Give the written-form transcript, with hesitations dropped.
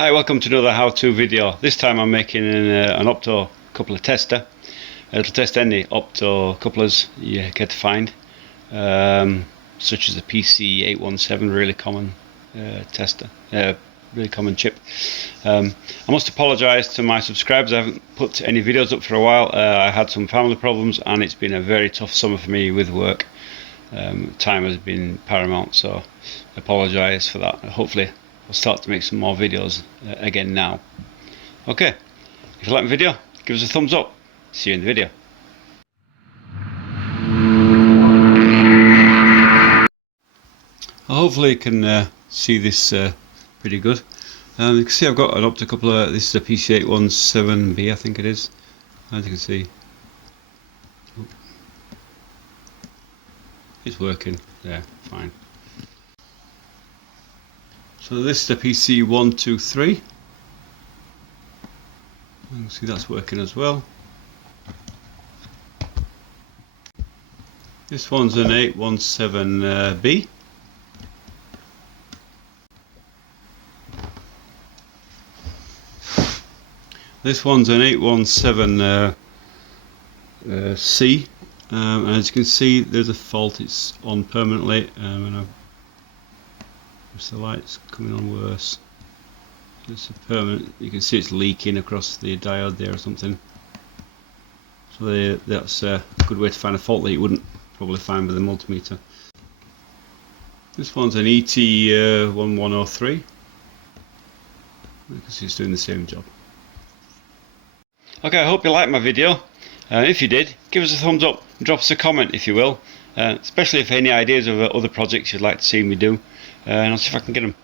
Hi, welcome to another how-to video. This time I'm making an optocoupler tester. It'll test any optocouplers you get to find, such as the PC817, really common tester, really common chip. I must apologise to my subscribers. I haven't put any videos up for a while. I had some family problems and it's been a very tough summer for me with work. Time has been paramount, so I apologise for that. Hopefully I'll start to make some more videos again now. Okay, if you like my video, give us a thumbs up. See you in the video. Hopefully you can see this pretty good. You can see I've got an optocoupler. This is a PC817B, I think it is. As you can see, it's working there, fine. So this is the PC123. You can see that's working as well. This one's an 817B. This one's an 817C. And as you can see, there's a fault. It's on permanently, and the light's coming on worse. It's a permanent. You can see it's leaking across the diode there or something. So that's a good way to find a fault that you wouldn't probably find with a multimeter. This one's an ET1103. You can see it's doing the same job. Okay, I hope you liked my video. If you did, give us a thumbs up and drop us a comment if you will, especially if any ideas of other projects you'd like to see me do, and I'll see if I can get them.